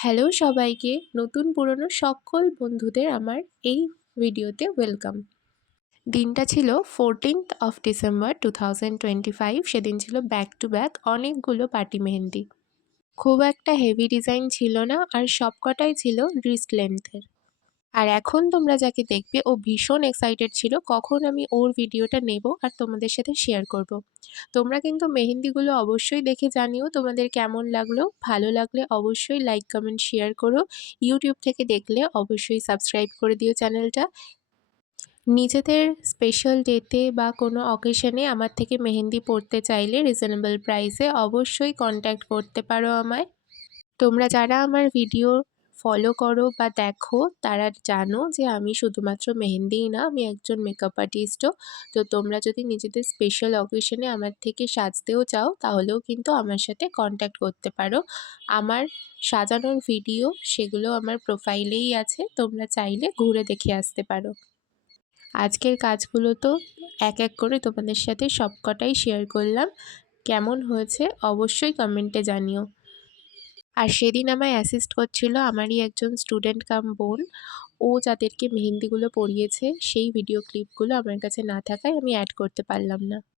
Hello সবাইকে, নতুন পুরনো সকল বন্ধুদের আমার এই ভিডিওতে ওয়েলকাম। দিনটা ছিল 14th অফ ডিসেম্বর 2025। সেদিন ছিল ব্যাক টু ব্যাক অনেকগুলো পার্টি মেহেন্দি। খুব একটা হেভি ডিজাইন ছিল না, আর সবকটাই ছিল রিস্ট লেন্থের। আর এখন তোমরা যাকে দেখবে ও ভীষণ এক্সাইটেড ছিল কখন আমি ওর ভিডিওটা নেব আর তোমাদের সাথে শেয়ার করব। তোমরা কিন্তু মেহেন্দিগুলো অবশ্যই দেখে জানিও তোমাদের কেমন লাগলো। ভালো লাগলে অবশ্যই লাইক কমেন্ট শেয়ার করো। ইউটিউব থেকে দেখলে অবশ্যই সাবস্ক্রাইব করে দিও চ্যানেলটা। নিজেদের স্পেশাল ডেতে বা কোনো অকেশনে আমার থেকে মেহেন্দি পরতে চাইলে রিজনেবল প্রাইসে অবশ্যই কন্ট্যাক্ট করতে পারো আমায়। তোমরা যারা আমার ভিডিও ফলো করো বা দেখো তারা জানো যে আমি শুধুমাত্র মেহেন্দিই না, আমি একজন মেকআপ আর্টিস্টও। তো তোমরা যদি নিজেদের স্পেশাল অকেশনে আমার থেকে সাজতেও চাও তাহলেও কিন্তু আমার সাথে কন্ট্যাক্ট করতে পারো। আমার সাজানোর ভিডিও সেগুলো আমার প্রোফাইলেই আছে, তোমরা চাইলে ঘুরে দেখে আসতে পারো। আজকের কাজগুলো তো এক এক করে তোমাদের সাথে সবকটাই শেয়ার করলাম। কেমন হয়েছে অবশ্যই কমেন্টে জানিও। আর সেদিন আমায় অ্যাসিস্ট করছিল আমারই একজন স্টুডেন্ট কাম বোন। ও যাদেরকে মেহেন্দিগুলো পরিয়েছে সেই ভিডিও ক্লিপগুলো আমার কাছে না থাকায় আমি অ্যাড করতে পারলাম না।